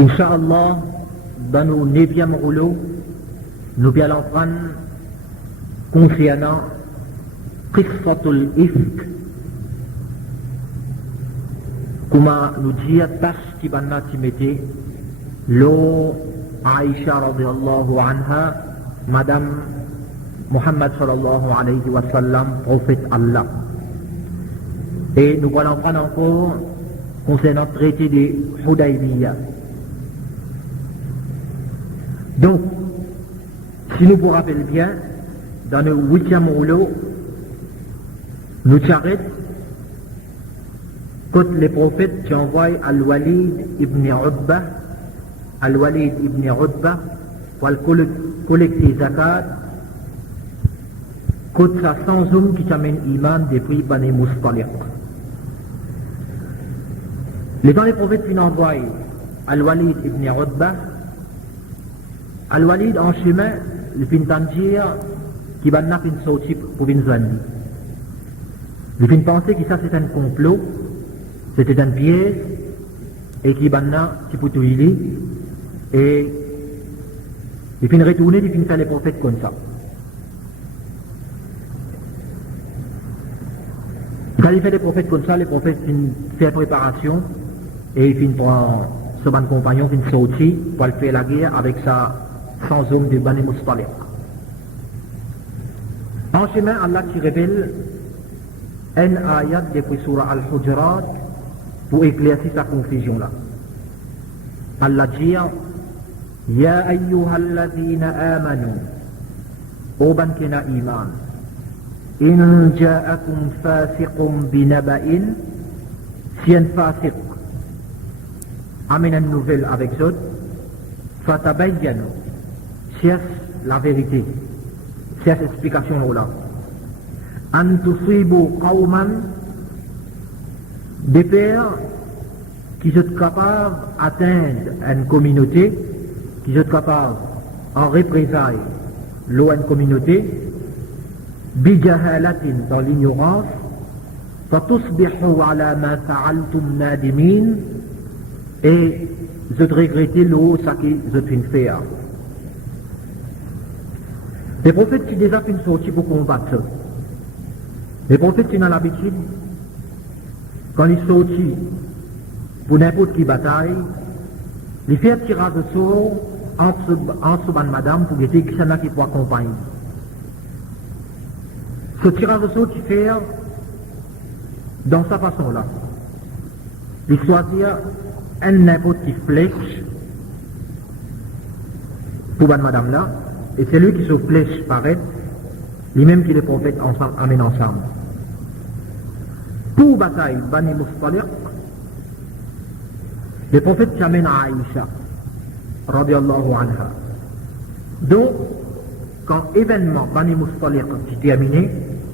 Inch'Allah, dans nos 9e rouleau, nous allons prendre concernant Qissatul Ifk, comment nous dire tâche qui va nous mettre l'eau Aïcha radiallahu anha, Madame Muhammad sallallahu alayhi wa sallam, prophète Allah. Et nous allons prendre encore concernant le traité de Hudaybiyah. Donc, si nous vous rappelons bien, dans le 8e rouleau, nous s'arrêtons quand les prophètes qui envoient Al-Walid ibn Utbah, pour collecter zakat, quand ça 100 hommes qui amènent iman depuis Bani Mustaliq. Les temps les prophètes qui envoient Al-Walid ibn Utbah, Al-Walid en chemin, il finit de dire qu'il va n'a une sortie pour une zone. Il finit de penser que ça c'est un complot, c'était un piège, et qu'il va n'a qui peut tout y et il finit de retourner, il finit de faire les prophètes comme ça. Quand il fait des prophètes comme ça, les prophètes finissent de faire préparation, et il finit de prendre son bon compagnon, il finit de sortir pour aller faire la guerre avec sa 100 hommes de Bani Mustaliq. En chemin, Allah qui révèle un ayat depuis surah Al-Hujurat pour éclaircir sa confusion là. Allah dit Ya ayyuhalladhina amanu Oban kena iman In ja'akum fasiqum binaba'in Si un fasiq amène une nouvelle avec ça Fatabayyanu cherche la vérité, cherche l'explication là. An tusibu qawman, des pères qui sont capables d'atteindre une communauté, qui sont capables en représailles l'eau une communauté, bijahalatin dans l'ignorance, fatusbihu ala ma fa'altum nadimin, et je regretter l'eau ça qui je fin faire. Les prophètes qui déjà fait une sortie pour combattre. Les prophètes qui ont l'habitude, quand ils sortent pour n'importe quelle bataille, ils font un tirage de sort entre madame pour guetter qui s'en a qui peut accompagner. Ce tirage de sort qui fait dans sa façon là. Ils choisissent un n'importe quelle flèche pour madame là. Et c'est lui qui se flèche paraît, lui-même qui les prophètes amènent ensemble. Pour bataille, Bani Mustaliq, les prophètes qui amènent à Aïcha, radiallahu anha. Donc, quand événement Bani Mustaliq est terminé,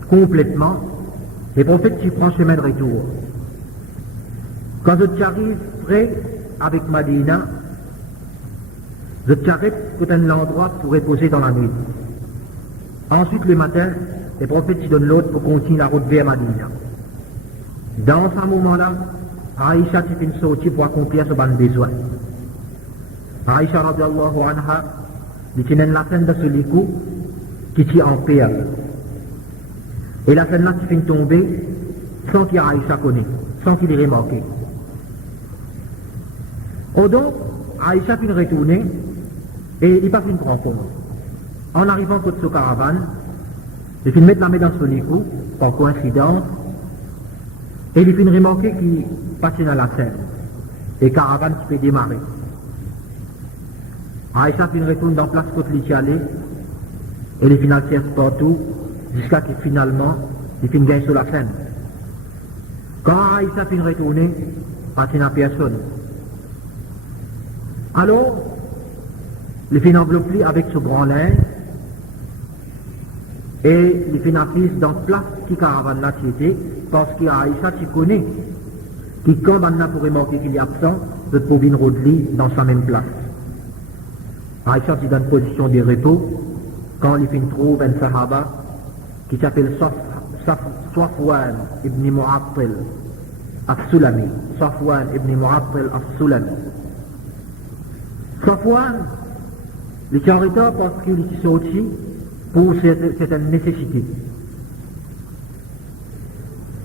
complètement, les prophètes qui prennent chemin de retour. Quand je arrive près avec Madina, je t'arrête pour un endroit pour reposer dans la nuit. Ensuite, le matin, les prophètes y donnent l'autre pour continuer la route vers Madina. Dans ce moment-là, Aïcha fait une sortie pour accomplir ce bon besoin. Aïcha radiallahu anha, il tient la scène de ce licou qui tient en paix. Et la scène là qui fait tomber sans qu'il Aïcha connaît, sans qu'il ait remarqué. Au donc, Aïcha fait retourner et il passe une rencontre. En arrivant côté de caravane, il fait mettre la main dans son écho, par coïncidence, et il fait remarquer qu'il passe dans la scène. Et caravane qui peut démarrer. Aïcha fait retourne dans la place côté il y allait, et il finit cherche partout, jusqu'à qu'il finalement, il finit gagner sur la scène. Quand Aïcha fait retourner, passe dans personne. Alors, il fait enveloppé avec ce grand linge et il fait une prise dans la place qui caravane là était parce qu'il y a Aïcha qui connaît qui quand maintenant pour remarquer qu'il est absent de pouvoir venir Rodli dans sa même place. Aïcha est dans une position de repos quand il fait trouve un sahaba qui s'appelle Safwan ibn Mu'attil as-Sulami. Safwan ibn Mu'attil as-Sulami. Safwan, il est en retard parce qu'il est sorti pour certaines nécessités.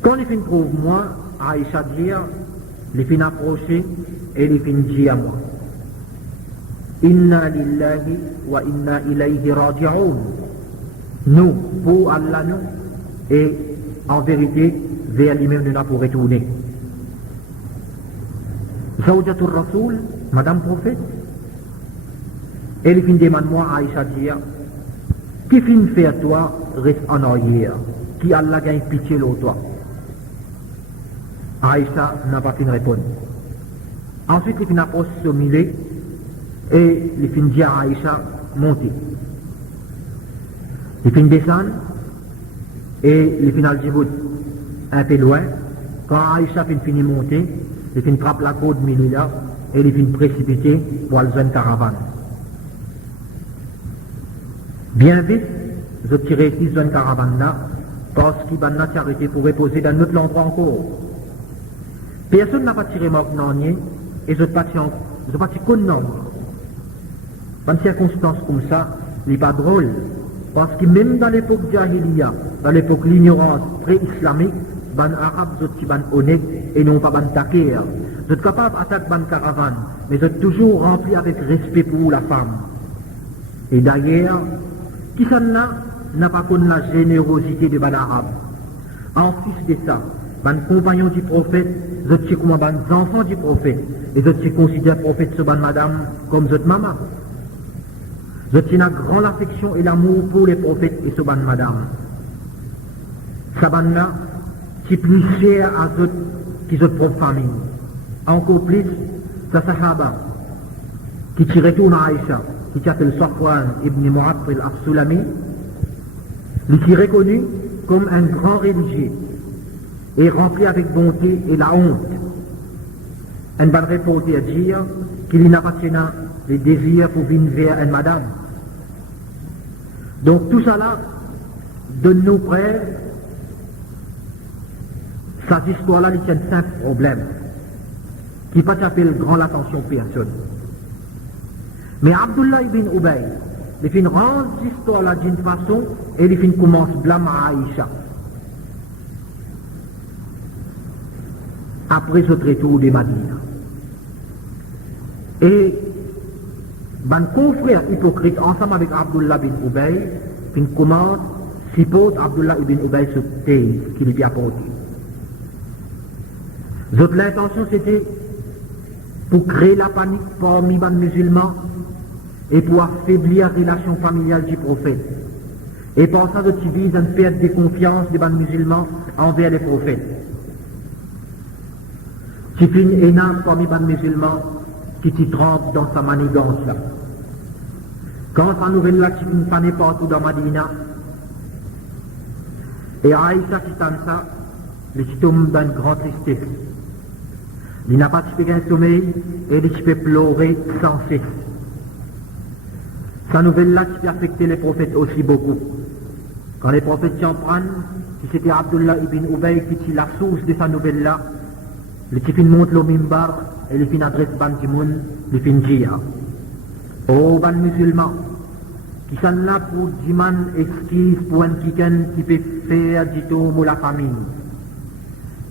Quand il fin trouve moi, Aïcha dire, il fin approcher et il fin dire à moi, Inna lillahi wa inna ilayhi raji'un. Nous, pour Allah, nous, et en vérité, vers lui-même nous pour retourner. Zawjatul Rasoul, Madame Prophète, elle fin demande moi à Aïcha dire, qui fin faire toi, reste en arrière, qui Allah gagne pitié l'autre toi. Aïcha n'a pas pu répondre. Ensuite, il fin approche au milieu et il fin dire à Aïcha, montez. Il fin descendre et il fin al Djibouti un peu loin. Quand Aïcha fin fini monter, il fin frappe la côte milieu et il fin précipiter pour aller dans une caravane. Bien vite, je tirais ici dans une caravane là, parce qu'il va s'arrêter pour reposer dans un autre endroit encore. Personne n'a pas tiré maintenant, et je pas qu'un nombre. Dans une circonstance comme ça, il n'est pas drôle, parce que même dans l'époque Jahiliya, dans l'époque de l'ignorance pré-islamique, les Arabes sont honnêtes et non pas les taqueurs. Ils sont capables d'attaquer les caravanes, mais ils sont toujours remplis avec respect pour la femme. Et d'ailleurs, qui s'en n'a pas connu la générosité de les Arabes. En plus de ça, les compagnons du prophète, ils sont comme les enfants du prophète, et ils considèrent le prophète sur madame comme votre maman. Ils ont une grande affection et l'amour pour les prophètes et sur madame. Saban là, qui plus cher à eux qui sont propre famille. Encore plus, sa sahaba, qui retourne à Aïcha, qui s'appelle Safwan ibn Mu'attil al-Sulami, il est reconnu comme un grand religieux et rempli avec bonté et la honte. Un bon reporter à dire qu'il n'a pas les désirs pour venir vers une madame. Donc tout ça là, donne-nous près, cette histoire-là, il y a un simple problème, qui n'a pas appelé grande attention personne. Mais Abdullah ibn Ubay, il fait une grande histoire là d'une façon, et il fait une commence blâme à Aïcha. Après ce retour des Madina. Et ben confrère hypocrite ensemble avec Abdullah ibn Ubay, il commence si porte Abdullah ibn Ubay ce thème qu'il lui a apporté. L'intention c'était pour créer la panique parmi les musulmans et pour affaiblir la relation familiale du prophète. Et par ça, tu vises une perte de confiance des musulmans envers les prophètes. Tu fais une énorme parmi les musulmans qui t'y trempe dans sa manigance là. Quand sa nouvelle là, tu fais une partout dans Madina, et Aïcha qui tente ça, il tombe dans une grande tristesse. Il n'a pas pu un sommeil et il peut pleurer sans cesse. Sa nouvelle-là qui peut affecter les prophètes aussi beaucoup. Quand les prophètes s'en prennent, si c'était Abdullah ibn Ubay qui est la source de sa nouvelle-là, il fait monte le mimbar et il fait adresse ban Kimoun, il fait dire oh ban musulmans, qui sont là pour demander excuse pour un quelqu'un qui peut faire du tout pour la famille.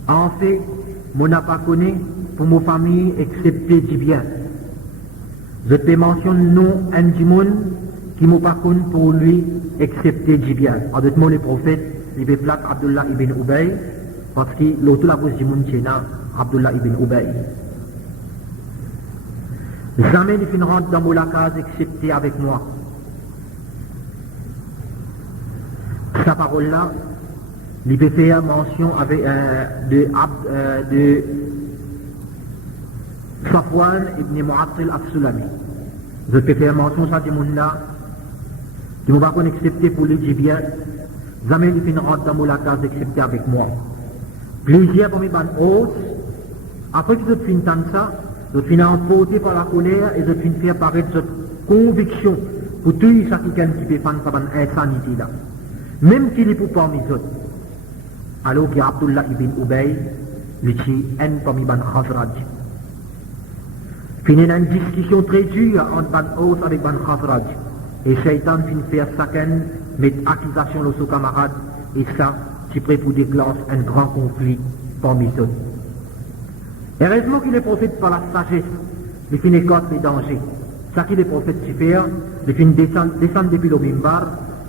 En fait, je n'ai pas connu pour ma famille excepté du bien. Je te mentionne non un djimoun qui m'a pas connu pour lui excepté du bien. En d'autres mots, les prophètes, ils veulent placer Abdullah ibn Ubay parce que l'autre la pose djimoun c'est Abdullah ibn Ubay. Jamais il ne rentre dans la case excepté avec moi. Sa parole-là, il peut faire mention avec, de Safwan ibn Mu'attil al-Sulami. Je peux faire mention de ce monde-là, qui ne va pas accepter pour les bien. Jamais il ne rentre dans la case excepté avec moi. Plusieurs parmi les autres, après que je finis ça, je finis emporté par la colère et je finis faire paraître cette conviction pour tout chacun qui peut faire cette insanité là. Même qu'il est pour parmi les autres. Alors que Abdullah ibn Ubay, il est un parmi les Khazraj. Fin une discussion très dure entre Ban Aus avec Ban Khazraj. Et Shaitan fin faire chacun mettre accusation de ses camarades. Et ça, c'est prêt pour déclencher un grand conflit parmi eux. Heureusement qu'il est prophète par la sagesse, il fin écarte les dangers. Ça qu'il est prophète super, il fin descendre depuis le mimbar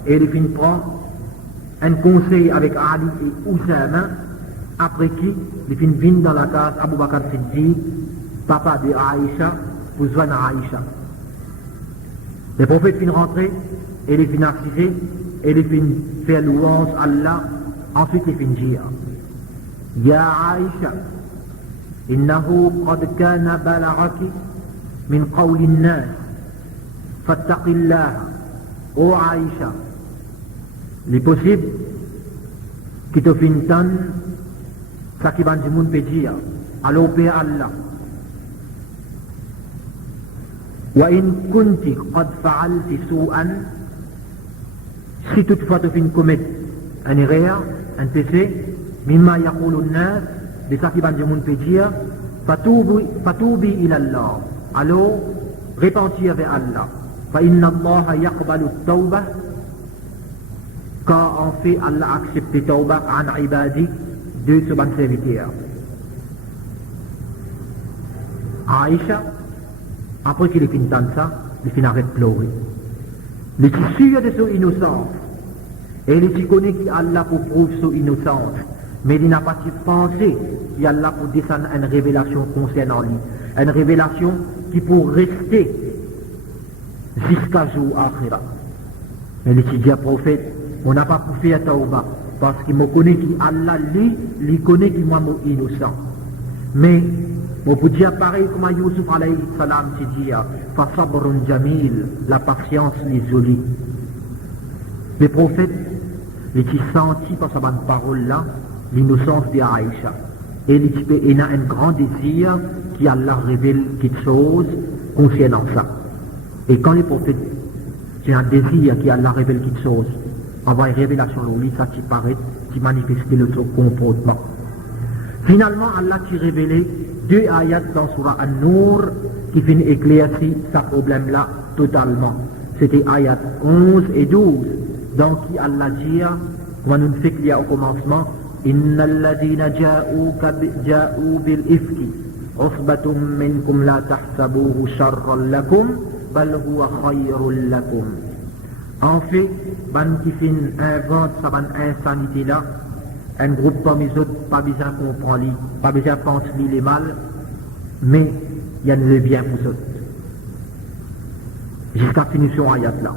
et il fin prendre un conseil avec Ali et Oussama, après qui il fin venir dans la case Abu Bakr Siddiq, papa de Aïcha, pour joindre Aïcha. Le prophète fin rentrer, et il fin assiser, et il fin faire louange à Allah, ensuite il fin dire Ya Aïcha, إنه قد كان بلغك من قول الناس فاتق الله ô Aïcha, il est possible qu'il te finisse ça qui va du monde peut dire alors Père Allah وإن كنت قد فعلت سوءا si toutefois tu finis commettre un erreur, un péché مما يقول الناس de ça qui va du monde peut dire fatoubi ila Allah alors repentir vers Allah فإن الله يقبل التوبة quand en fait Allah accepte les tawbah an ibadi de ce bon serviteur. Aïcha, après qu'il ait fini de ça, il finit arrête de pleurer. Il est sûr de son innocence et il connaît qu'Allah pour prouver son innocence, mais il n'a pas pensé qu'Allah pour descendre une révélation concernant lui, une révélation qui pour rester jusqu'à jour akhira. Mais il dit à prophète, on n'a pas pu faire tauba parce qu'il me connaît qu'Allah lui connaît qu'il moi innocent. Mais on peut dire pareil comme Youssouf alayhi salam qui dit fa sabrun jamil, la patience les jolie. Les prophètes, les qui sentit par sa bonne parole là l'innocence d'Aïcha et il a un grand désir qu'Allah révèle quelque chose concernant ça. Et quand les prophètes ont un désir qu'Allah révèle quelque chose, envoie une révélation au lui, ça qui paraît, qui manifeste le comportement. Finalement, Allah qui révélé 2 ayats dans Surah An-Nur qui finit éclairci ce problème-là totalement. C'était ayat 11 et 12, dans qui Allah dit, comme nous fait qu'il y a au commencement, Inna alladhina ja'u bil ifki usbatum minkum la tahsabuhu sharran lakum bal huwa khayrun lakum. En fait, ban qui fin invente sa ban insanité là, un groupe parmi les autres, pas besoin comprendre, pas besoin penser les mal, mais il y a le bien pour eux. Jusqu'à finition ayat là.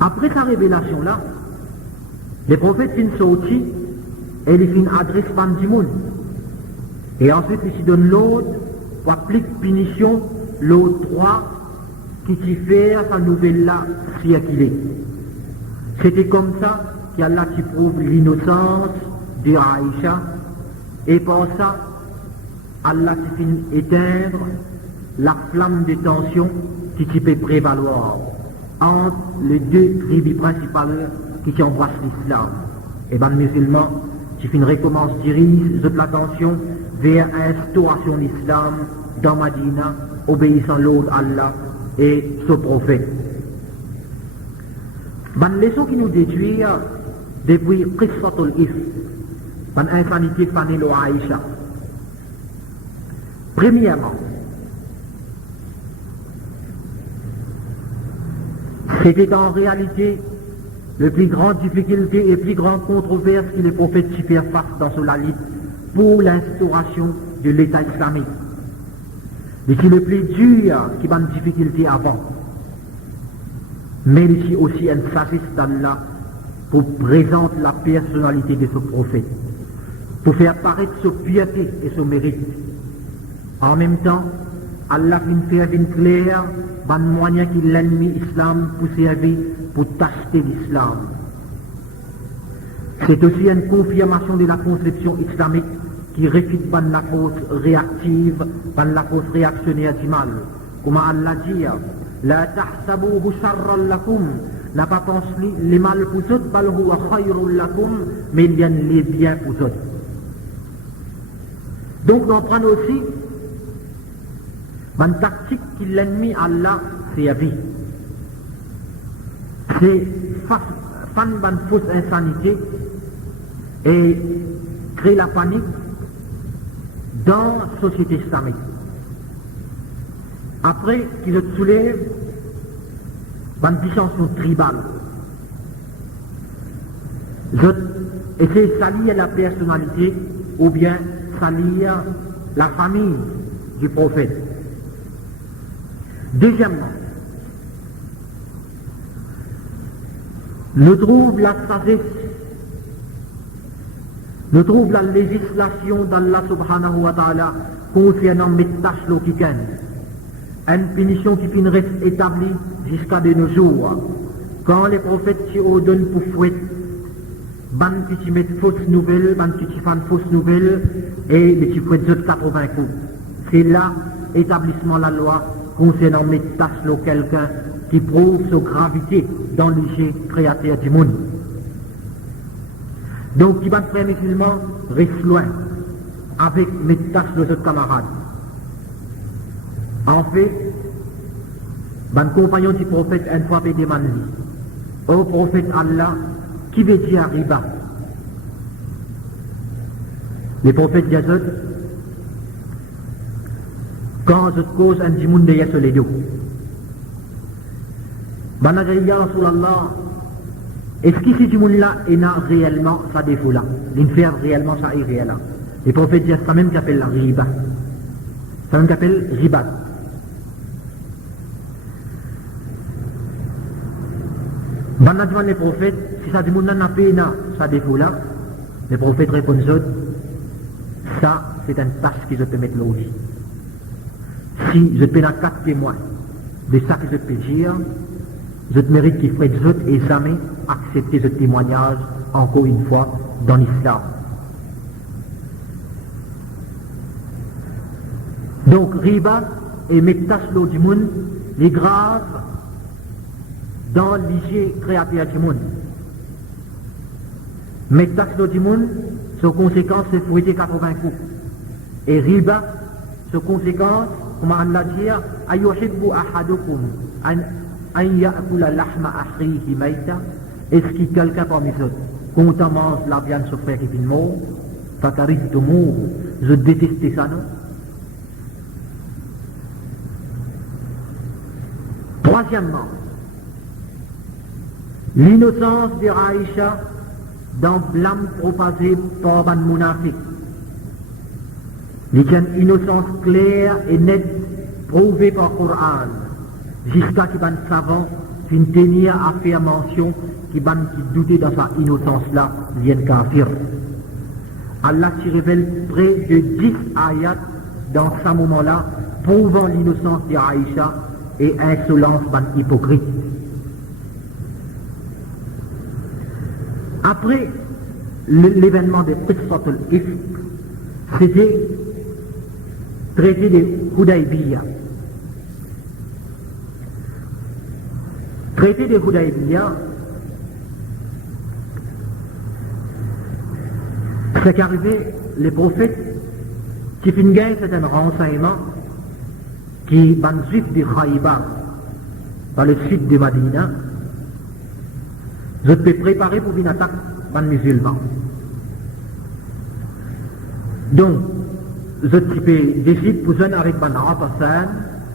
Après sa révélation là, les prophètes fin sortis et ils fin adressent ban du monde. Et ensuite ils se donnent l'autre pour appliquer punition, l'autre droit qui fait sa nouvelle là circuler. C'était comme ça qu'Allah qui prouve l'innocence de Aïcha et pour ça Allah qui finit éteindre la flamme de tension qui peut prévaloir entre les 2 tribus principales qui embrassent l'islam. Et ben les musulmans qui finit recommence dirige l'attention vers l'instauration de l'islam dans Madina, obéissant l'ordre Allah et ce prophète. Ban leçon qui nous déduit depuis Qissatul If, ban insanité fanée lo Aïcha. Premièrement, c'était en réalité le plus grande difficulté et plus grande controverse que les prophètes s'y faire face dans ce lalit pour l'instauration de l'État islamique. Mais c'est le plus dur qui va une difficulté avant. Mais ici aussi une sagesse d'Allah pour présenter la personnalité de ce prophète, pour faire paraître sa piété et son mérite. En même temps, Allah vient faire une claire, ban moyen que l'ennemi islam pour servir, pour tâcher l'islam. C'est aussi une confirmation de la conception islamique qui réfute ban la cause réactive, ban la cause réactionnaire du mal. Comme Allah dit, la tahsabuhu sharran lakum, n'a pas pensé les mal pour eux, bal huwa khayrun lakum, mais il y a les biens pour eux. Donc on prend aussi Une tactique qui l'ennemi Allah servi. C'est faire une fausse insanité et créer la panique dans la société islamique. Après, qu'il se soulève une dissension tribale. Et c'est salir la personnalité ou bien salir la famille du prophète. Deuxièmement, nous trouve la sagesse, nous trouve la législation d'Allah subhanahu wa ta'ala concernant mes tâches quotidiennes. Une punition qui finit reste établie jusqu'à de nos jours. Quand les prophètes s'y ordonnent pour fouetter, ban qui mettent fausses nouvelles, ban qui font fausses nouvelles, et les qui fouettent 80 coups. C'est là établissement la loi concernant mes tâches quelqu'un qui prouve sa gravité dans l'IG créateur du monde. Donc, qui va frère musulman reste loin avec mes tâches de autres camarades. En fait, un compagnon du prophète une fois fait demandé au prophète Allah qui veut dire riba. Les prophètes disent quand je cause un du monde de les deux. Banadaya Rasulallah, est-ce que ce du monde-là est réellement ça défaut-là? L'infère réellement ça est réel. Les prophètes disent ça même qu'on appelle la riba. Ça même qu'on appelle riba. Banadouan les prophètes, si ça du monde n'a pas ça défaut-là, les prophètes répondent ça c'est une tâche que je peux mettre là aussi. Si je peux avoir 4 témoins de ça que je peux dire, je mérite qu'il ferait des autres et jamais accepter ce témoignage encore une fois dans l'islam. Donc riba et mektas l'eau du monde, les graves dans l'IG créateur du monde. Mektas l'eau du monde, ses conséquences c'est fouetter 80 coups. Et riba, ses conséquences, comme Allah dit, ayuhibbu ahadukum an ya'kula lahma akhihi mayta. Est-ce que quelqu'un parmi eux, quand on mange la viande de son frère qui est mort, je déteste ça, non? Troisièmement, l'innocence de Aïcha dans blâme propagé par un mounafik. Il y a une innocence claire et nette prouvée par le Coran, jusqu'à ce qu'un savant finisse tenir à faire mention qui doutait dans sa innocence-là, vienne kafir. Allah s'y révèle près de 10 ayats dans ce moment-là, prouvant l'innocence de Aïcha et insolence d'un hypocrite. Après l'événement de Qissat al-Ifk, c'était traité de Hudaybiyah. Traité de Hudaybiyah, c'est qu'arrivé les prophètes qui finissent c'est un renseignement qui ban juif de Khaybar dans le sud de Madina, je peux préparer pour une attaque ban musulman. Donc, je peux décider pour jouer avec ban Rapassan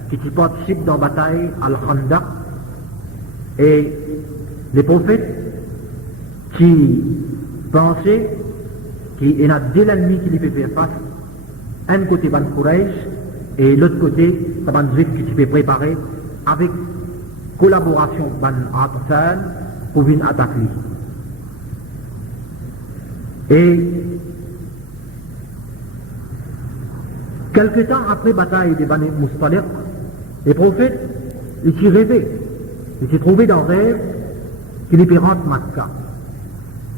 qui participe dans la bataille Al-Khandaq et les prophètes qui pensaient qu'il y a deux ennemis qui lui peuvent faire face, un côté ban Quraysh et l'autre côté ban juif qui peut préparer avec collaboration ban Rapassan pour une attaque. Et quelque temps après la bataille de Bani Mustaliq, les prophètes, ils s'y rêvaient, ils s'y trouvaient dans le rêve qu'il y rentre Makkah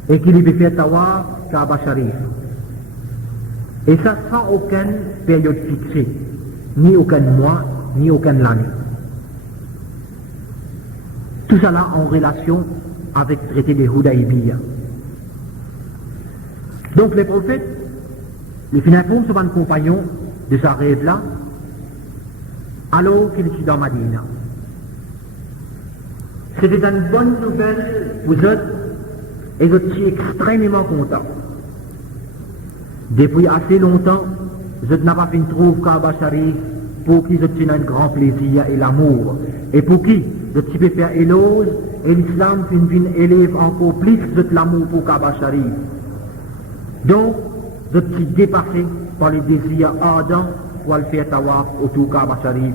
et qu'il y fait Tawaf Kaaba Sharif. Et ça sans aucune période fixée, ni aucun mois, ni aucune année. Tout cela en relation avec le traité de Hudaybiyah. Donc les prophètes, les finalement sont un compagnon de sa rêve-là, alors qu'il était dans Madina. C'était une bonne nouvelle pour eux et je suis extrêmement content. Depuis assez longtemps, je n'ai pas fait trouver Kaaba Sharif pour qui je tiens un grand plaisir et l'amour. Et pour qui je peux faire éloge et l'islam une élève encore plus de l'amour pour Kaaba Sharif. Donc, je suis dépassé par les désirs ardents pour le faire tawaf autour de Kaaba Sharif.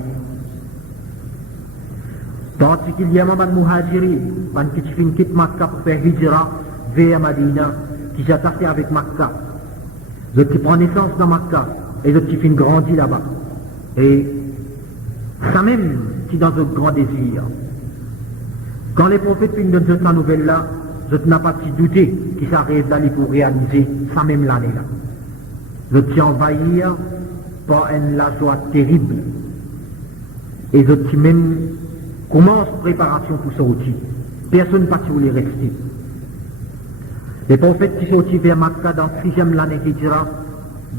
Particulièrement les Muhajiri, qui ont quitté Makkah pour faire hijra vers Madina, qui s'est attaché avec Makkah. Je prends naissance dans Makkah et je suis grandi là-bas. Et ça même, c'est dans un grand désir. Quand les prophètes finissent de cette nouvelle-là, je n'ai pas si douté qu'ils arrivent d'aller pour réaliser ça même l'année-là. Je suis envahi par une joie terrible. Et je suis même commence préparation pour sortir. Personne n'a pas voulu rester. Les prophètes qui sont sortis vers Makkah dans la 6e année Hijra,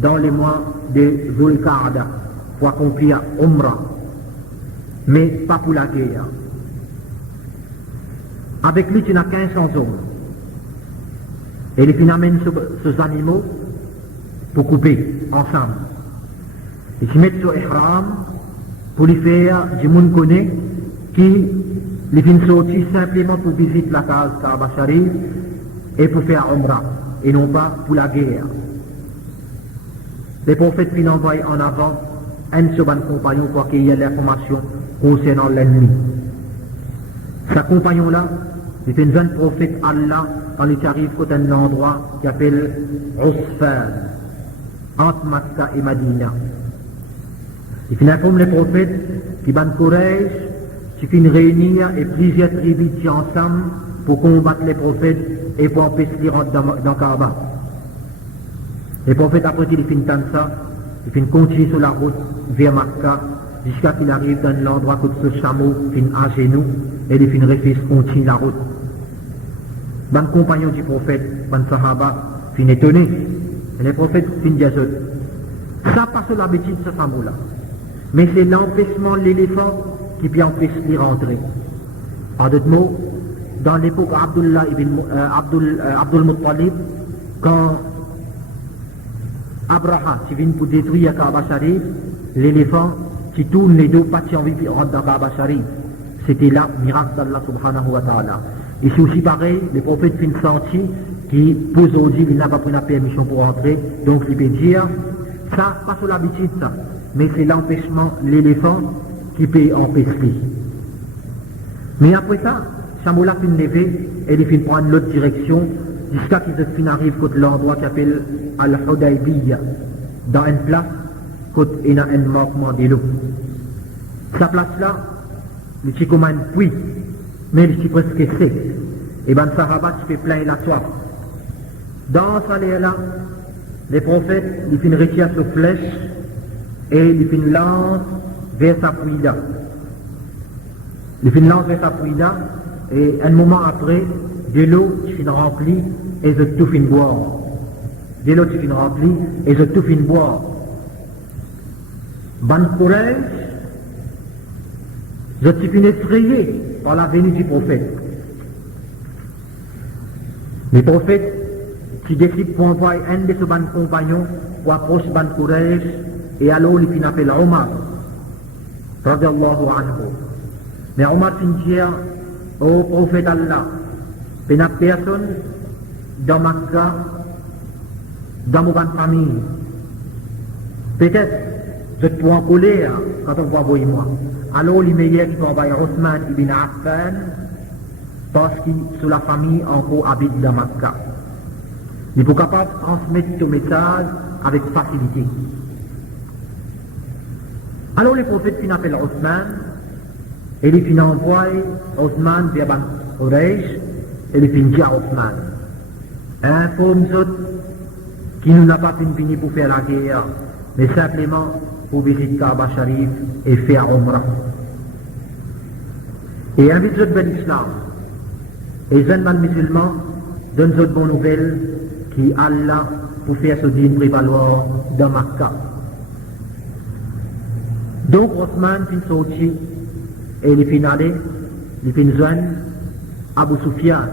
dans les mois de Zulqa'ada, pour accomplir Umrah, mais pas pour la guerre. Avec lui, il y a 1500 hommes. Et il amène ces animaux pour couper ensemble. Ils se mettent sur Ihram pour lui faire du monde connaît qui les viennent sortir simplement pour visiter la case Kaaba Sharif et pour faire Umrah, et non pas pour la guerre. Les prophètes finissent envoyer en avant un seul compagnon pour qu'il y ait l'information concernant l'ennemi. Ce compagnon-là, c'est un jeune prophète Allah quand il arrive à un endroit qui s'appelle Usfan, entre Makkah et Madina. Il informe les prophètes qui ban courage, qui finissent réunir et plusieurs tribus qui ensemble pour combattre les prophètes et pour empêcher qu'ils rentrent dans Kaaba. Les prophètes, après qu'ils finissent ça, ils finissent continuer sur la route vers Makkah jusqu'à qu'il arrive dans l'endroit où ce chameau finit à genoux et ils finissent continuer la route. Ban compagnon du prophète, ban Sahaba, finissent étonnés. Et les prophètes finissent dire ça passe l'habitude ce chameau-là. Mais c'est l'empêchement de l'éléphant qui peut empêcher de rentrer. En d'autres mots, dans l'époque Abdul Muttalib, quand Abraha qui vient pour détruire Kaaba Sharif, l'éléphant qui tourne les deux pattes qui ont envie de rentrer dans Kaaba Sharif. C'était là, miracle d'Allah subhanahu wa ta'ala. Et c'est aussi pareil, les prophètes finissent sentir qui, pour aujourd'hui, il n'a pas pris la permission pour rentrer, donc il peut dire, ça, pas sur l'habitude, ça, mais c'est l'empêchement, l'éléphant, qui peut empêcher. Mais après ça, Chamoula finit lever et il finit prendre l'autre direction jusqu'à qu'il arrive à l'endroit qui s'appelle Al-Hudaybiyah, dans une place où il y a un manquement de l'eau. Sa place-là, il est comme un puits, mais il est presque sec. Et ben Sahaba qui fait plein la soif. Dans ce lieu-là, les prophètes, ils finissent retirer sur flèche et ils finissent lance vers sa puits-là. Ils finissent lance vers sa puits-là et un moment après, de l'eau qui finit remplie et je tout finit boire. De l'eau qui finit remplie et je tout finit boire. Ban courage, je suis fini effrayé par la venue du prophète. Les prophètes qui décident pour envoyer un de ses compagnons pour approcher Ban courage et alors il finit appelé Omar, radiallahu anhu. Mais Omar finit dire au prophète Allah, il n'y a personne dans Makkah, dans mon famille. Peut-être je suis en colère quand on voit envoyer moi. Alors les meilleurs qui vont envoyer Othman ibn Affan parce que sur la famille encore habite dans Makkah. Il faut capable de transmettre ce message avec facilité. Alors les prophètes qui appellent Othman et les finissent envoyer Othman vers Ban Quraysh et les finissent dire Othman. Informe-nous qui nous n'a pas fini pour faire la guerre, mais simplement pour visiter Kaaba Sharif et faire Umrah. Et invite eux vers l'islam. Et jeunes musulmans donnent eux de bonnes nouvelles qui Allah pour faire ce dîne prévaloir dans Makkah. Donc Othman fin sorti et il fin allé, il fin joindre Abu Sufyan,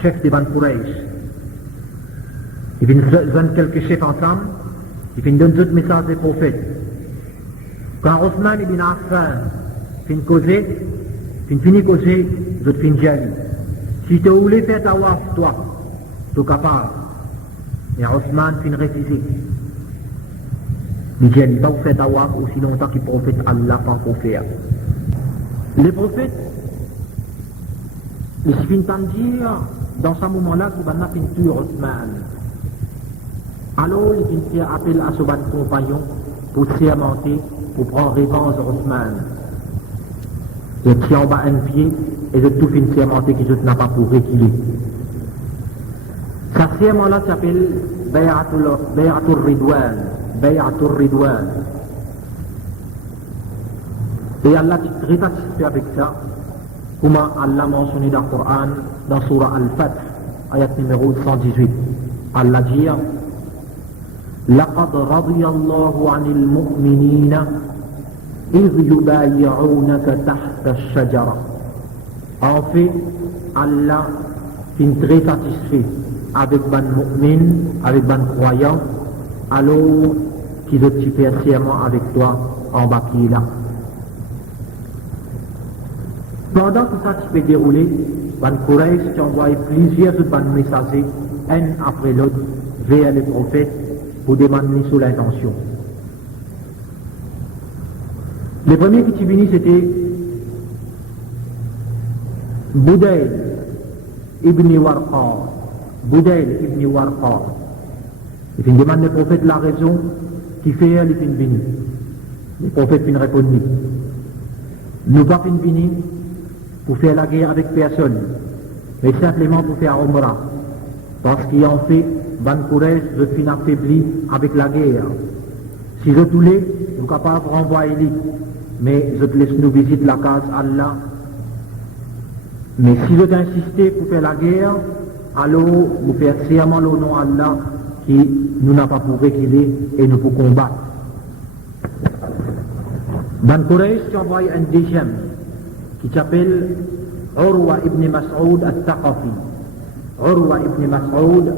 chef des Ban Quraysh. Il fin joindre quelques chefs ensemble, il fin donner d'autres messages des prophètes. Quand Othman ibn Affan fin causer, fin fini causer, je fin jali. Si tu voulais faire ta waf, toi, tu es capable. Et Othman fin refusé. Il dit, il va vous faire ta waf aussi longtemps que le prophète Allah pas pour faire. Les prophètes, ils finissent par dire, dans ce moment-là, qu'il va faire tuer Othman. Alors, ils finissent faire appel à son compagnon pour sermenter, pour prendre revanche Othman. Il tient en bas un pied et de tout finit sermenté que je n'ai pas pour reculer. Ce serment-là s'appelle Bay'atul Ridwan. Bay'atul Ridwan. Et Allah est très satisfait avec ça, comme Allah mentionné dans le Coran, dans Surah Al-Fath, ayat numéro 118. Allah dit لقد رضي الله عن المؤمنين إذ يبايعونك تحت الشجرة. En fait, Allah est très satisfait avec ban mu'min, avec ban croyant, alors qu'il te fait un serment avec toi en bas qui est là. Pendant que ça se fait dérouler, ban Quraysh envoie plusieurs ban messagers, un après l'autre, vers les prophètes pour demander sur l'intention. Les premiers qui sont venus, c'était Budayl ibn Warqa. Budayl ibn Warqa. Il finit demande les prophètes la raison qui fait les fins venus. Les prophètes finissent répondre. Nous pas fin venus pour faire la guerre avec personne, mais simplement pour faire Umrah. Parce qu'en fait, Ban Quraysh, je finis affaibli avec la guerre. Si je tous les, nous sommes capables de renvoyer, mais je te laisse nous visiter la case Allah. Mais si je t'insistais pour faire la guerre, alors vous faites serment le nom Allah qui nous n'a pas pour reculer et nous pour combattre. Ban Quraysh envoie un deuxième qui s'appelle Urwa ibn Mas'ud al-Thaqafi. Urwa ibn Mas'ud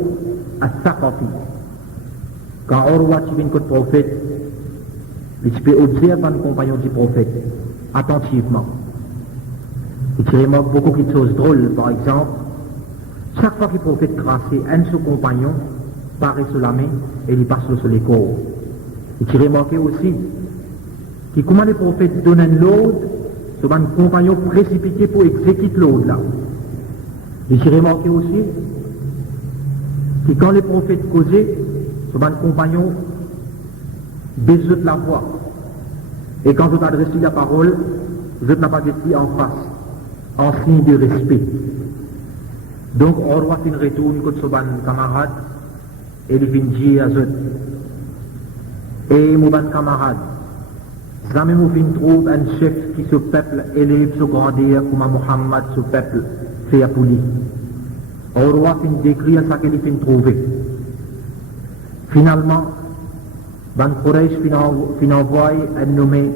al-Thaqafi. Quand Urwa vient contre le prophète, il peut observer un compagnon du prophète attentivement. Il remarque beaucoup de choses drôles, par exemple. Chaque fois que le prophète crassait un de ses compagnons, paraît sur la main et il passe sur les corps. Il remarque aussi que comment les prophètes donnent l'ordre, c'est un compagnon précipité pour exécuter l'ordre là. Il remarque aussi que quand les prophètes causaient, c'est un compagnon baisse la voix. Et quand vous adressez la parole, vous n'avez pas dit en face, en signe de respect. Donc, on doit faire retourne contre son camarade et il vient dire à eux. Et mon camarade, jamais vous trouve un chef qui se peuple élève se grandir comme Muhammad se peuple fait pour lui. On doit décrire ce qu'il vient trouver. Finalement, Ban Quraysh envoie un nommé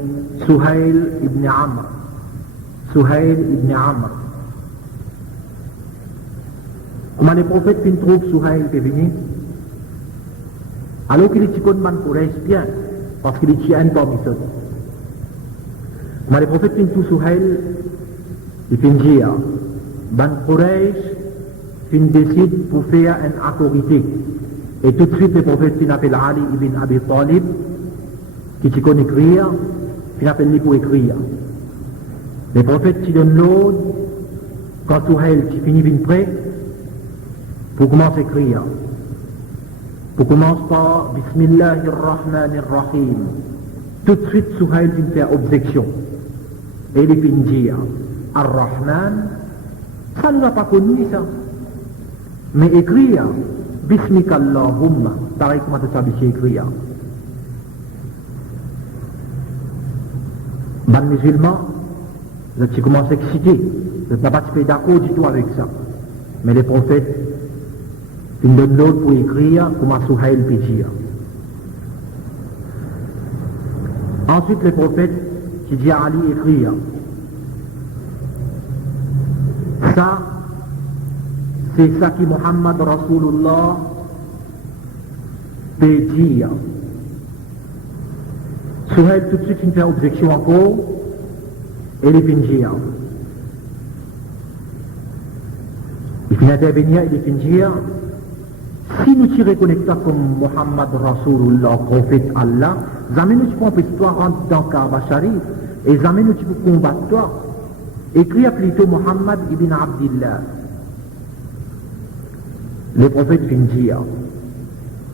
Suhail ibn Amr. Suhail ibn Amr. Comment les prophètes trouvent Suhail qui est venu, alors qu'il est Ban Quraysh bien, parce qu'il est un parmi eux. Comment les prophètes trouvent Suhail, il finit dire, Ban Quraysh décide pour faire une autorité. Et tout de suite, les prophètes s'appellent Ali ibn Abi Talib, qui s'y connaît écrire, s'appelle lui pour écrire. Les prophètes qui donnent l'ordre, quand Suhail qui finit bien prêt, pour commencer à écrire. Pour commencer par Bismillahirrahmanirrahim. Tout de suite, Suhail vient faire objection. Et il vient dire, Ar-Rahman, ça ne l'a pas connu ça. Mais écrire, Bismika Allahumma, pareil comment tu as écrire. Ban musulman, tu commences à exciter. Je n'ai pas d'accord du tout avec ça. Mais les prophètes, ils donnent l'ordre pour écrire comment Suhail peut dire. Ensuite, les prophètes, qui dit à Ali écrire. Ça, c'est ça que Muhammad Rasulullah peut dire. Souhail tout de suite une fait objection encore, et il finit dire. Il finit intervenir, il finit dire, si nous t'y reconnaissons comme Muhammad Rasulullah, prophète Allah, jamais nous pouvons toi rentrer dans Kaaba Sharif, et jamais nous pouvons combattre toi. Écris plutôt Muhammad ibn Abdillah. Le prophète finit dire,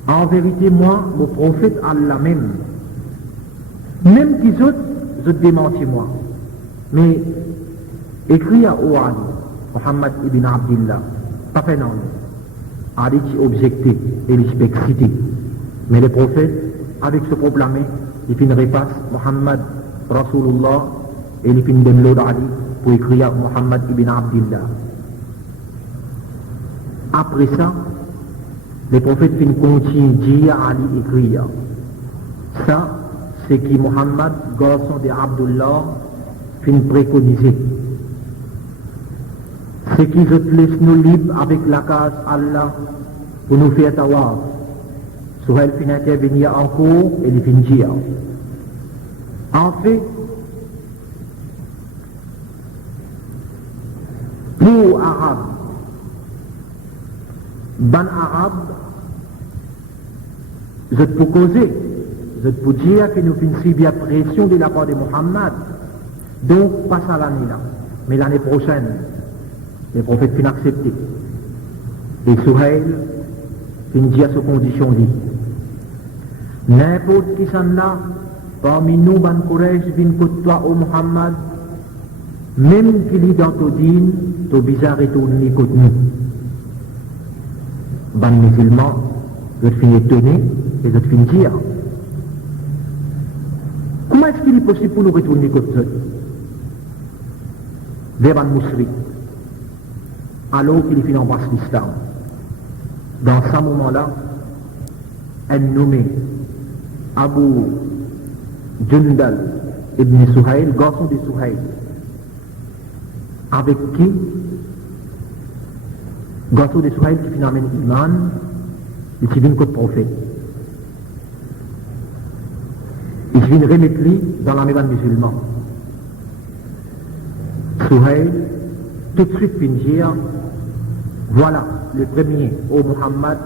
en vérité, moi, mon prophète Allah même qu'ils autres, je démentis moi. Mais écrit à Ali, Muhammad ibn Abdillah, pas fait non. Ali qui objecté et il excité. Mais le prophète, avec ce problème, il finit repasse Muhammad Rasulullah et il finit donner l'ordre à Ali pour écrire Muhammad ibn Abdillah. Après ça, les prophètes finissent continuer à dire à Ali écrire. Ça, c'est qui Muhammad, garçon de Abdullah, finit préconiser. C'est qu'ils se laissent nous libres avec la case Allah pour nous faire tawaf. Sur elle finit intervenir encore et il finit dire. En fait, pour Arabes, ban Arabes, je peux causer, je peux dire que nous finissons bien pression de la part de Muhammad. Donc, pas ça l'année là, mais l'année prochaine, les prophètes finissent accepter. Et Souhail finit dire ces conditions-là. N'importe qui s'en a, parmi nous, ban Quraysh, vient contre toi, ô Muhammad, même qu'il est dans ton dîne, ton bizarre retourner contre nous. Ban musulmans, je finis étonné et je finis dire. Comment est-ce qu'il est possible pour nous retourner contre eux? Vers un mousserie, alors qu'il finit en basse l'islam. Dans ce moment-là, elle nommé Abu Jundal ibn Suhail, garçon de Suhail, avec qui, garçon de Suhail qui finit en iman, il s'y vient contre le prophète. Il s'y vient remettre lui dans la maison musulmane. Suhail, tout de suite finit, voilà le premier, ô Muhammad,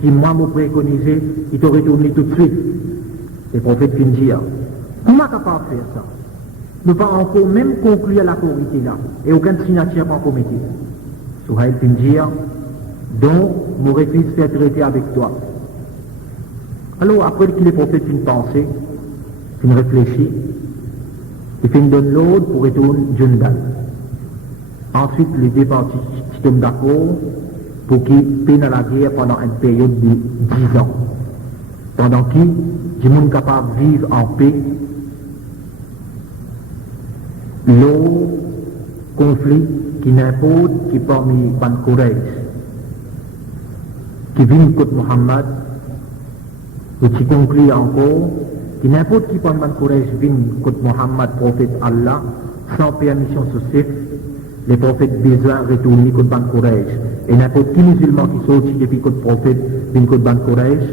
qui moi m'a préconisé, il t'aurait tourné tout de suite. Le prophète finit, comment t'as pas fait ça? Nous pas encore même conclure la corité là, et aucune signature pas commetté. Suhail finit, donc, mon refus de faire traiter avec toi. Alors, après que le prophète finit penser, finit réfléchir, il finit donner l'ordre pour retourner Jundal. Ensuite, les deux parties tombent d'accord pour qu'ils peinent à la guerre pendant une période de 10 ans. Pendant qu'ils, du monde capable de vivre en paix, le conflit qui n'importe qui parmi Ban Quraysh, qui vient contre Muhammad, et qui conclut encore, qui n'importe qui parmi Ban Quraysh vient contre Muhammad, prophète Allah, sans permission sociale, les prophètes besoin de retourner contre Ban Quraysh. Et n'importe qui musulman qui sortit depuis contre prophète vient contre Ban Quraysh,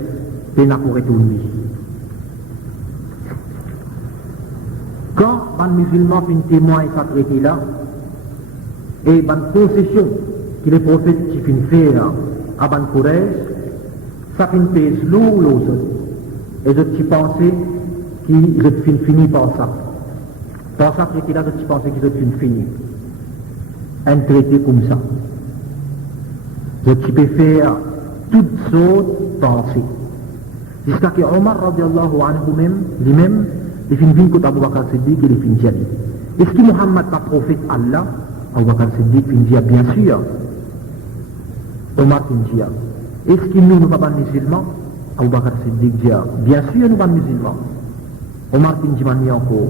c'est n'a pour retourner. Quand un musulman fait un témoin et sa traité là, et une concession que les prophètes qui finissent faire à Ban Quraysh, ça finit pèse lourd aux autres. Et je pensais qu'ils finissent par ça. Par ça, c'est là que je pensais qu'ils finissent fini. Un traité comme ça. Je peux faire toutes sortes de pensées. Jusqu'à que Omar radiallahu anhu même, lui-même, il finit vite contre Abu Bakr Siddiq et il finit dire. Est-ce que Muhammad est prophète Allah? Abu Bakr Siddiq finit dire bien sûr. Omar finit dire. Est-ce que nous ne sommes pas musulmans? Abu Bakr Siddiq dit bien sûr nous sommes musulmans. Omar finit dire encore.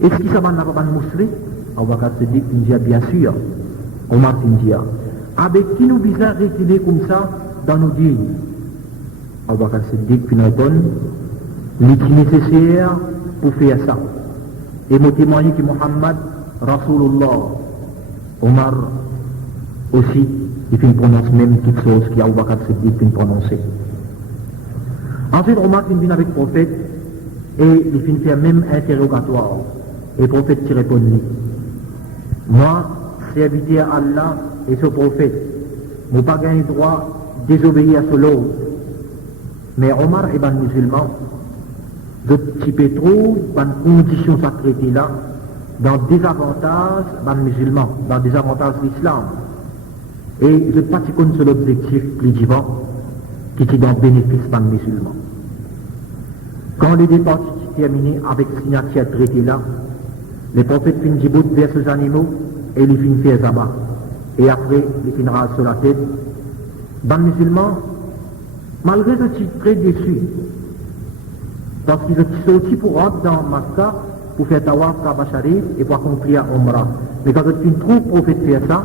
Est-ce que ça va n'a pas musulman? Abu Bakr Siddiq finit dire bien sûr. Omar finit dire. Avec qui nous bizarre retirer comme ça dans nos dînes? Abu Bakr Siddiq finit répondre. L'outil nécessaire pour faire ça. et m'a témoigné que Muhammad, Rasulullah. Omar aussi, il fait prononcer même quelque chose qui Abu Bakr Siddiq fait prononcer. Ensuite, Omar vient avec le prophète et il fait faire même interrogatoire. Et le prophète qui répond lui. Moi, serviteur à Allah et ce prophète, je n'ai pas gagné le droit de désobéir à ce lot. Mais Omar est un musulman. Je type trop dans une condition sacrée là, dans des avantages dans le musulman, dans des avantages de l'islam. Et je ne pas contre seul objectif plus divin qui est dans le bénéfice dans le musulman. Quand les départs sont terminés avec signature traité là, les prophètes finissent du bout vers ces animaux et ils finissent faire zabat. Et après, ils finissent rasent sur la tête. Dans le musulman, malgré ce titre très déçu, parce qu'ils sont sortis pour rentrer dans Makkah, pour faire tawaf Kaaba Sharif et pour accomplir Umrah. Mais quand ils trouvent prophète faire ça,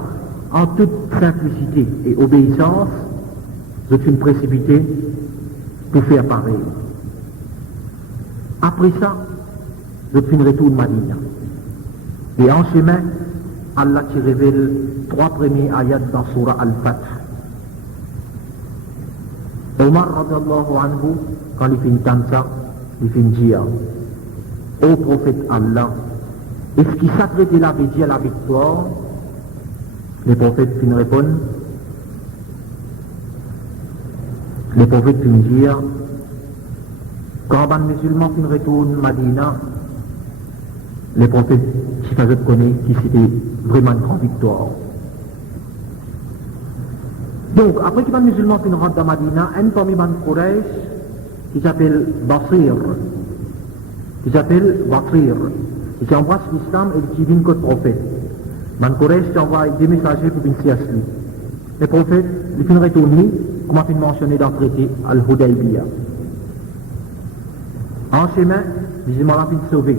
en toute simplicité et obéissance, ils sont précipités pour faire pareil. Après ça, ils retournent Madina. Et en chemin, Allah qui révèle 3 premiers ayats dans Surah Al-Fath. Omar radiallahu anhu, quand il finit ça, il finit dire, ô prophète Allah, est-ce qu'il s'apprêtait là veut dire la victoire? Les prophètes finissent répondre. Les prophètes finissent dire, quand un musulman finit retourne Madina, les prophètes, si ça je connais, qui c'était vraiment une grande victoire. Donc, après que les musulmans finissent rentrent dans Madina, un parmi les Quraysh, qui s'appelle Basir, qui embrasse l'islam et qui vient contre le prophète. Les Quraysh qui envoient des messagers pour venir à lui. Les prophètes, ils finissent retourner, comme on a mentionné dans le traité Al-Hudaybiyah. En chemin, les musulmans finissent sauvés.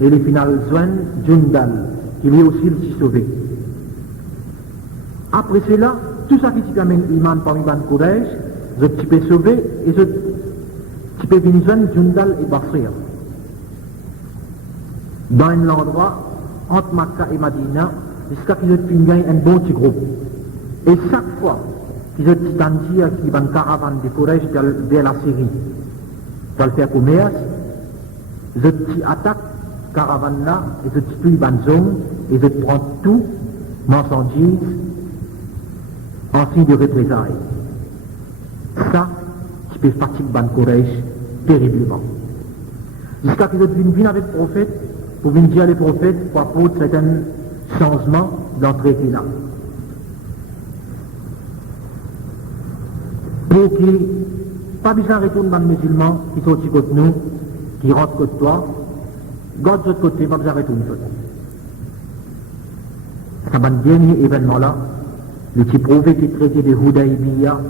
Et les finales joignent Jundal, qui lui aussi s'est sauvé. Après cela, tout ça qui amène l'imam parmi les Quraysh, je peux sauver et je peux venir joindre Jundal et Basir. Dans un endroit, entre Makkah et Madina, jusqu'à qu'ils ont gagné un bon petit groupe. Et chaque fois qu'ils ont dit qu'il y a une caravane de Quraysh vers la Syrie, pour faire commerce, ils attaquent caravane là, et je tue une zone, et je prends tout, marchandises, en signe de représailles. Ça, tu peux fatiguer Ban Quraysh terriblement. Jusqu'à ce que je vienne avec le prophète, pour venir dire les prophètes, pour apporter certains changements dans le traité là. Pour qu'il n'y ait pas besoin de retourner dans les musulmans qui sont au côté de nous, qui rentrent côté toi, garde de l'autre côté, pas besoin de retourner. Ça va le dernier événement là, le petit prophète qui traitait de Hudaybiyah,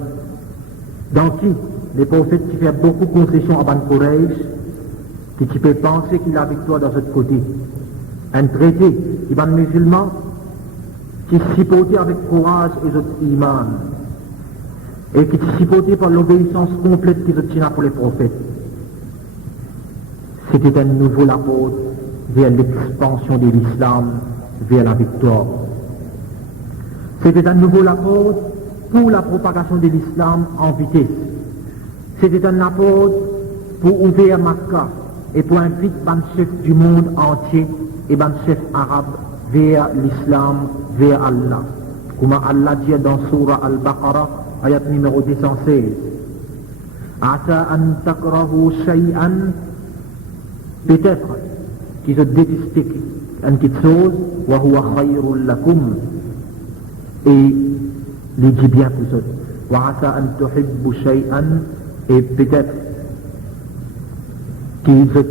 dans qui les prophètes qui font beaucoup de concessions à Ban Quraysh, qui peut penser qu'il a victoire dans l'autre côté. Un traité qui va les musulmans, qui s'y portait avec courage et d'autres iman, et qui s'y portait par l'obéissance complète qu'ils obtiennent pour les prophètes. C'était un nouveau apôtre vers l'expansion de l'islam, vers la victoire. C'était un nouveau apôtre pour la propagation de l'islam en vitesse. C'était un apôtre pour ouvrir Makkah et pour inviter les chefs du monde entier et les chefs arabes vers l'islam, vers Allah. Comme Allah dit dans Surah Al-Baqarah, ayat numéro 216. Asa an takrahu shay'an, peut-être qu'ils ont détesté une petite chose, wa huwa khayrun lakum, et les dit bien pour ça. Wa asa an tuhibbu shay'an, et peut-être qu'ils sont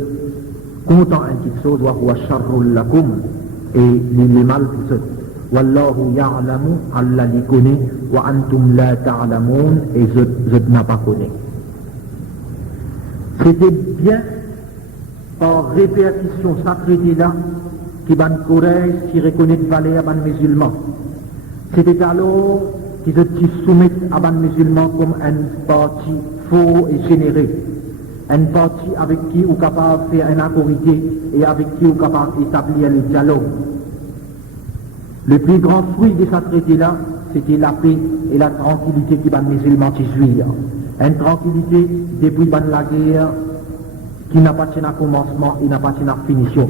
contents une petite chose, wa huwa sharrun lakum, et les mal pour ça. Wallahu ya'lamu, Allah les connaît, wa antum la ta'lamun, et je n'ai pas connu. C'était bien par répercussion sacrée là, qui Ban Quraysh qui reconnaît valeur à les musulmans. C'était alors qu'ils se soumettent à les musulmans comme un parti faux et généreux. une partie avec qui on est capable de faire une accorité et avec qui on est capable d'établir le dialogue. Le plus grand fruit de ce traité-là, c'était la paix et la tranquillité qui va musulmans jouir. Une tranquillité depuis la guerre qui n'a pas tenu à commencement et n'a pas tenu à finition.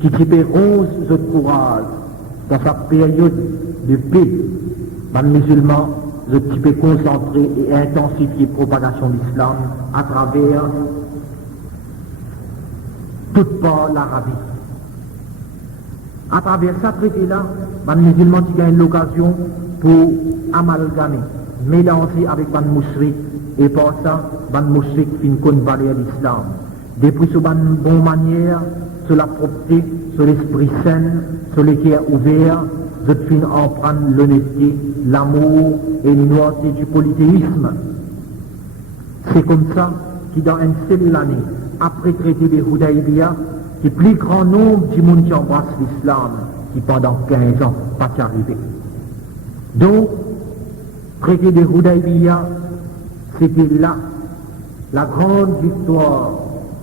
Qui type rose de courage dans sa période de paix, les musulmans de type concentré et intensifier la propagation de l'islam à travers toute part l'Arabie. À travers ce traité-là, les musulmans qui gagnent l'occasion pour amalgamer, mélanger avec les mouchriks et pour ça, les mouchriks finissent une valeur de l'islam. Depuis sur une bonne manière, sur la propreté, sur l'esprit sain, sur les cœurs ouverts, je finis en prendre l'honnêteté, l'amour et l'innocenté du polythéisme. C'est comme ça que dans une seule année, après le traité de Hudaybiya, le plus grand nombre de monde qui embrasse l'islam, qui pendant 15 ans pas arrivé. Donc, le traité de Hudaybiya, c'était là la grande victoire,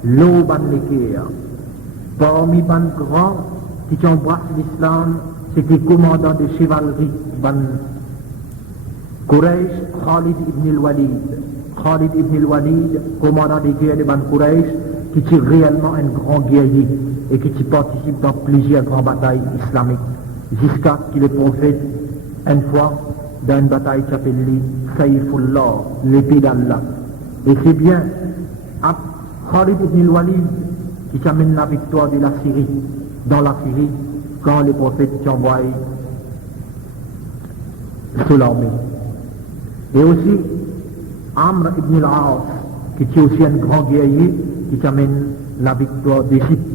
l'aube en l'équerre. Parmi les grands qui embrassent l'islam, c'était le commandant de chevalerie, Quraysh, Khalid ibn al-Walid. Khalid ibn al-Walid, commandant des guerres de Ban Quraysh, qui est réellement un grand guerrier et qui participe dans plusieurs grandes batailles islamiques, jusqu'à ce que le prophète, une fois, dans une bataille qui s'appelle Saïfullah, l'épée d'Allah. Et c'est bien Khalid ibn al-Walid qui amène la victoire de la Syrie, dans la Syrie, quand le prophète s'envoie sous l'armée. Et aussi Amr ibn al-As, qui est aussi un grand guerrier, qui amène la victoire d'Égypte.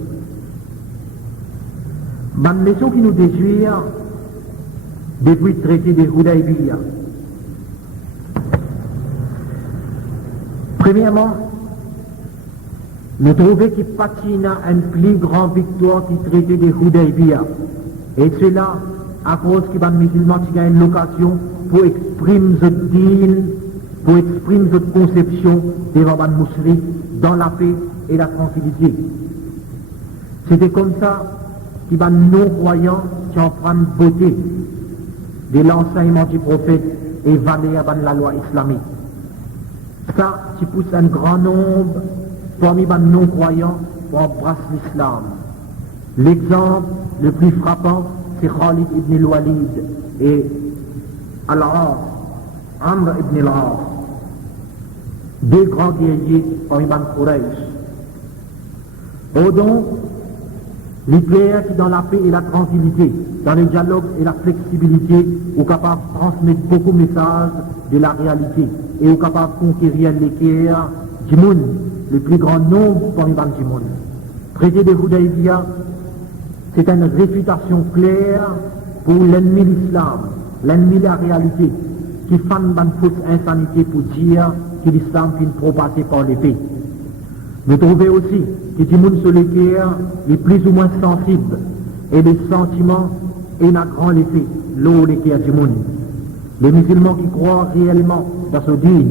Une leçon qui nous désuire depuis le traité de Hudaybiya. Premièrement, nous trouvons qu'il patine une plus grande victoire qui traité de Hudaybiya. Et cela à cause que les musulmans ont eu l'occasion pour exprimer ce din, pour exprimer cette conception devant les musulmans dans la paix et la tranquillité. C'était comme ça que les non-croyants qui en prennent beauté de l'enseignement du prophète et valeur de la loi islamique. Ça, qui pousse un grand nombre parmi les non-croyants pour embrasser l'islam. L'exemple le plus frappant, c'est Khalid ibn al-Walid et Al-As, Amr ibn al-As, deux grands guerriers parmi les Quraysh. Donc, les guerres qui dans la paix et la tranquillité, dans le dialogue et la flexibilité, sont capables de transmettre beaucoup de messages de la réalité et sont capables de conquérir les guerres du monde, le plus grand nombre parmi les monde. Le traité de Hudaybiya, c'est une réfutation claire pour l'ennemi de l'islam, l'ennemi de la réalité, qui fait une fausse insanité pour dire que l'islam finit propagé par l'épée. Nous trouvons aussi que les gens sur les guerres les plus ou moins sensibles et les sentiments et un grand effet, l'eau les guerres du monde. Les musulmans qui croient réellement dans ce din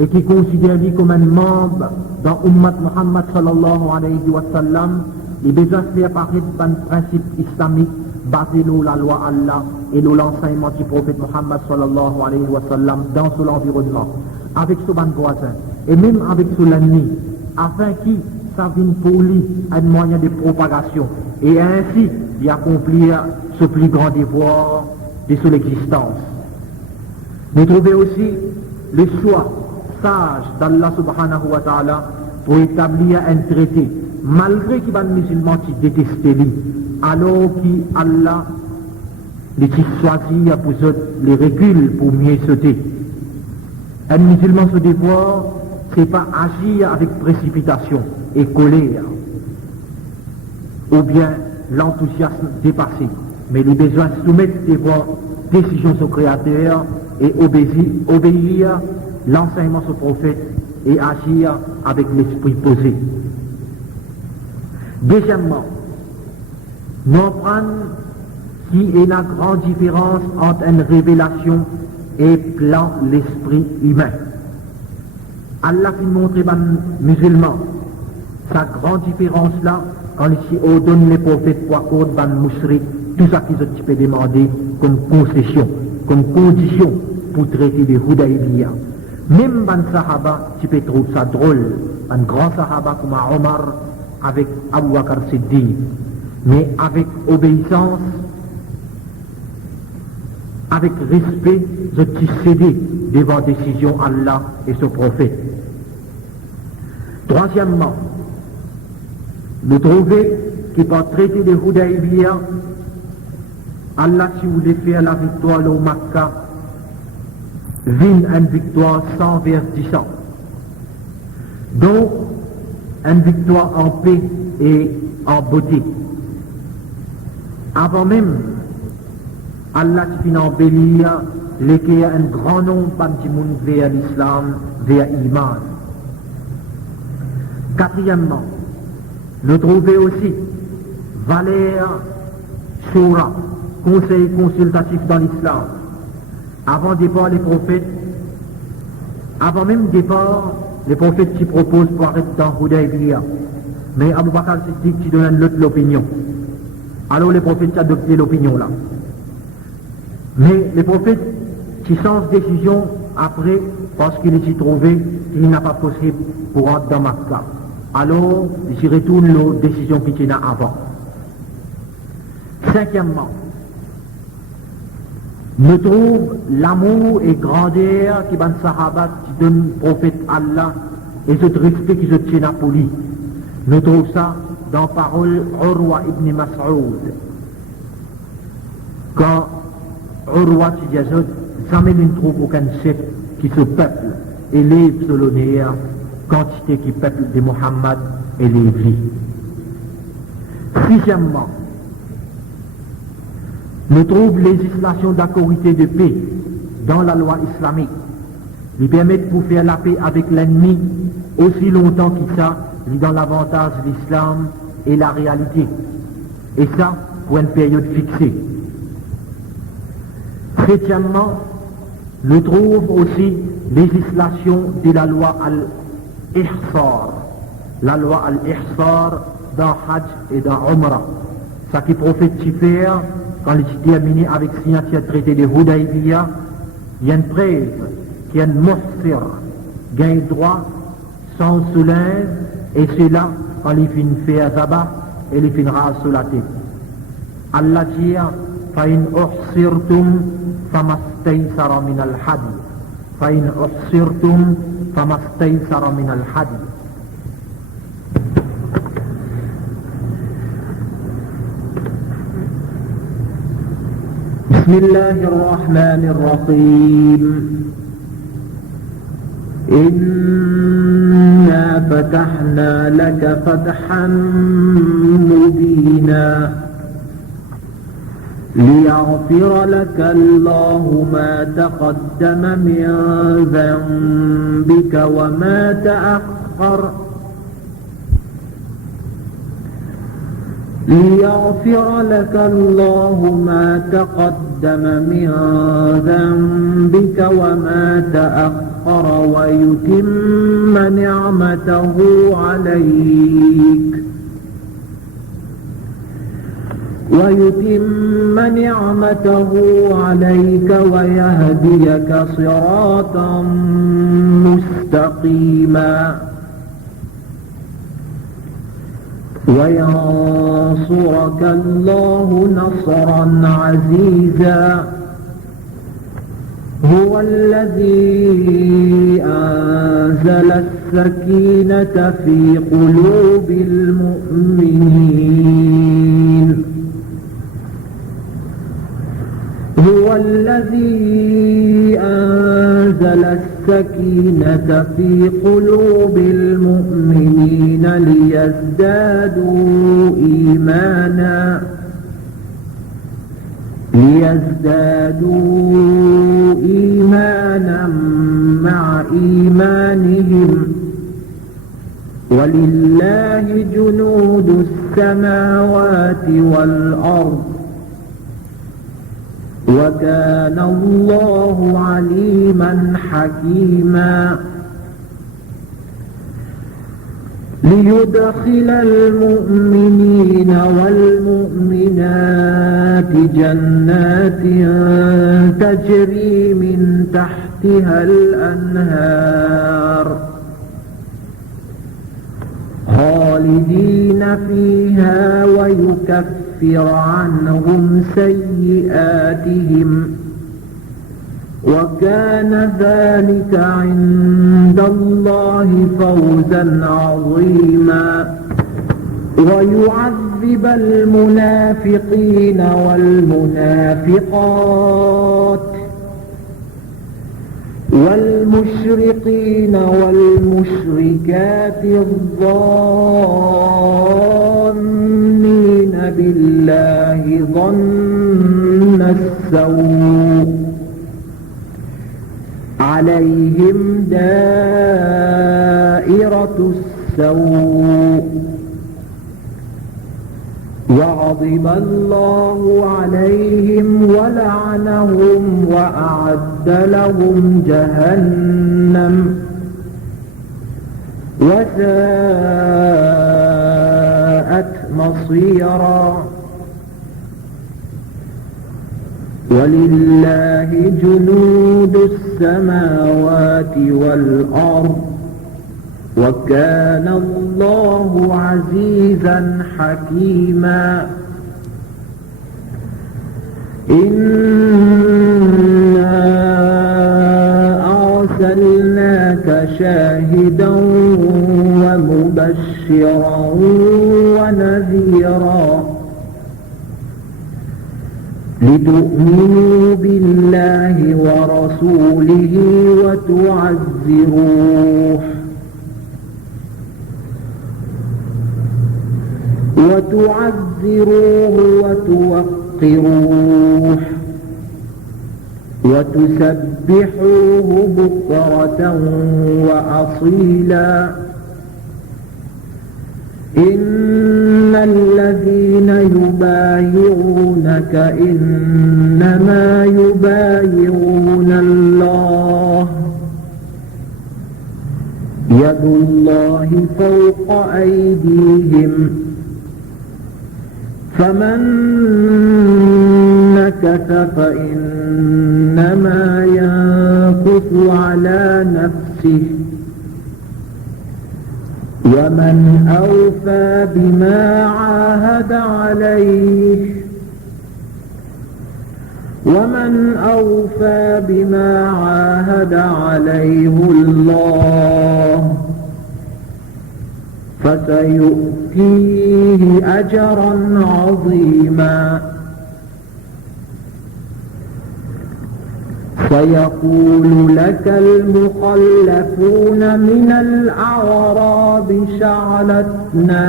et qui considèrent lui comme un membre dans Ummat Muhammad sallallahu alayhi wa sallam, ils besoin de faire paraître un principe islamique basé sur la loi Allah et sur l'enseignement du prophète Muhammad sallallahu alayhi wa sallam dans son environnement, avec son voisin et même avec son ennemi, afin qu'il ça vienne pour lui un moyen de propagation et ainsi d'y accomplir ce plus grand devoir de son existence. Nous trouvons aussi le choix sage d'Allah subhanahu wa ta'ala pour établir un traité, malgré qu'il y a des musulmans qui détestent lui, alors qu'Allah les choisit pour les reculs pour mieux sauter. Un musulman se devoir, ce n'est pas agir avec précipitation et colère, ou bien l'enthousiasme dépassé, mais le besoin de soumettre des décisions au Créateur et obéir l'enseignement au prophète et agir avec l'esprit posé. Deuxièmement, nous apprenons qu'il y a une grande différence entre une révélation et plan l'esprit humain. Allah qui montre les musulmans sa grande différence là, quand ici on donne les prophètes pour accorder ban mouchrik, tout ça qu'ils ont demandé comme concession, comme condition pour traiter des Hudaybiyah. Même ban sahaba, tu peux trouver ça drôle, un grand sahaba comme Omar avec Abu Bakr Siddiq, mais avec obéissance, avec respect, je t'ai cédé devant décision Allah et son prophète. Troisièmement, nous trouvons que par traité de Hudaybiyah, Allah, si vous voulez faire la victoire au Makkah, vient une victoire sans verdissant. Donc, une victoire en paix et en beauté. Avant même, Allah qui vient embellir, lesquels un grand nombre de monde vers l'islam, vers l'Iman. Quatrièmement, nous trouvons aussi valeur Shura, conseil consultatif dans l'islam. Avant départ les prophètes, avant même départ, les prophètes qui proposent pour arrêter dans Hudaybiyah. Mais Abu Bakr Siddiq qui donne l'autre l'opinion. Alors les prophètes qui adoptent l'opinion là. Mais les prophètes qui changent de décision après parce qu'il s'y trouvait qu'il n'a pas possible pour entrer dans Makkah. Alors, ils retournent la décision qu'ils tenaient avant. Cinquièmement, nous trouvons l'amour et grandeur qui van Sahaba qui donne au prophète Allah et ce respect qui se tient pour lui. Nous trouvons ça dans la parole Urwa ibn Mas'ud. Quand Urwa dit jamais il ne trouve aucun chef qui se peuple élève sur l'honneur, quantité qui peuple de Muhammad et les vies. Sixièmement, nous trouvons législation d'accorité de paix dans la loi islamique. Ils permettent pour faire la paix avec l'ennemi aussi longtemps qu'il ça, dans l'avantage de l'islam et la réalité. Et ça, pour une période fixée. Septièmement, nous trouvons aussi législation de la loi al-Ihsar. La loi al-Ihsar dans Hajj et dans Umrah. Ça qui prophète faire quand il est terminé avec signature traité de Hudaybiyah, il y a une preuve, qu'il y a une muhsir, gain droit, sans soulève, et c'est là, quand il finit faire zabat, et il finira sur la tête. Allah dit, فَإِنْ أُحْصِرْتُمْ فَمَا اسْتَيْسَرَ مِنَ الْحَدِيِّ فَإِنْ أُحْصِرْتُمْ فَمَا اسْتَيْسَرَ مِنَ الْحَدِيِّ. بسم الله الرحمن الرحيم. إنا فتحنا لك فتحا مبينا ليغفر لك الله ما تقدم من ذنبك وما تأخر ليغفر لك الله ما تقدم من ذنبك وما تأخر ويتم نعمته عليك ويهديك صراطا مستقيما وينصرك الله نصرا عزيزا. هو الذي أنزل السكينة في قلوب المؤمنين هو الذي أنزل السكينة في قلوب المؤمنين ليزدادوا إيمانا مع إيمانهم ولله جنود السماوات والأرض وكان الله عليما حكيما. ليدخل المؤمنين والمؤمنات جنات تجري من تحتها الأنهار خالدين فيها ويكفر عنهم سيئاتهم وكان ذلك عند الله فوزا عظيما ويعذب المنافقين والمنافقات والمشرقين والمشركات الظانين بالله ظن السوء عليهم دائرة السوء وغضب الله عليهم ولعنهم وأعد لهم جهنم وساءت مصيرا ولله جنود السماوات والأرض وكان الله عزيزا حكيما إنا أرسلناك شاهدا ومبشرا ونذيرا لتؤمنوا بالله ورسوله وتعزروه وتوقروه وتسبحوه بكرة وأصيلا إن الذين يبايعونك إنما يبايعون الله يد الله فوق أيديهم فمن نكث فإنما ينكث على نفسه ومن أوفى بما عاهد عليه الله فسيؤتيه أجرا عظيما سيقول لك المخلفون من الأعراب شغلتنا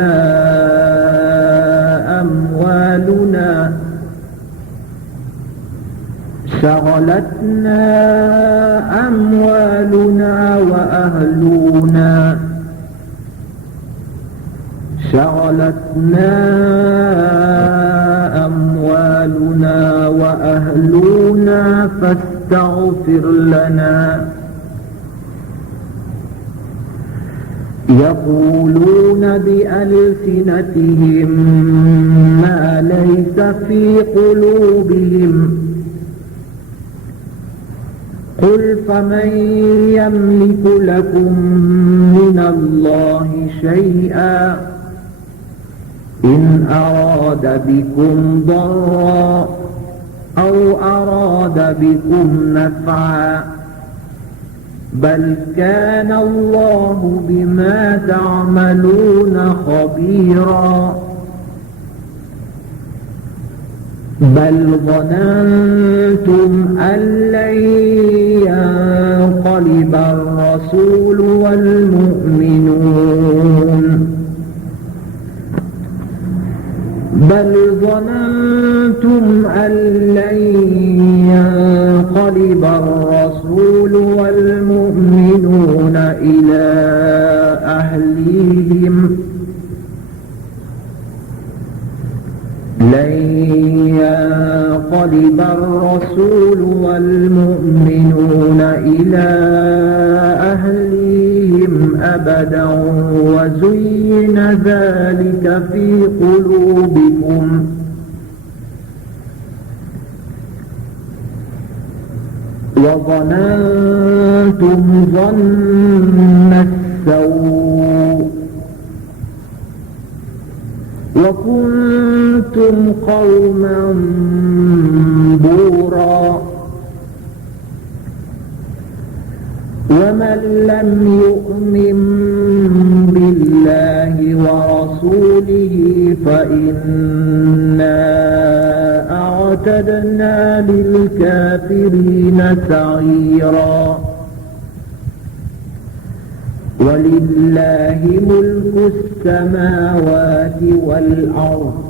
أموالنا وأهلنا فاستغفر لنا يقولون بألسنتهم ما ليس في قلوبهم قل فمن يملك لكم من الله شيئا إن أراد بكم ضرا أو أراد بكم نفعا بل كان الله بما تعملون خبيرا بل ظننتم أن لن ينقلب الرسول والمؤمنون إلى أهليهم لن ينقلب الرسول والمؤمنون إلى أهليهم أبدا وزين ذلك في قلوبكم وظننتم ظن السوء وكنتم قوما بورا ومن لم يؤمن بالله ورسوله فإنا أعتدنا للكافرين سعيرا ولله ملك السماوات والأرض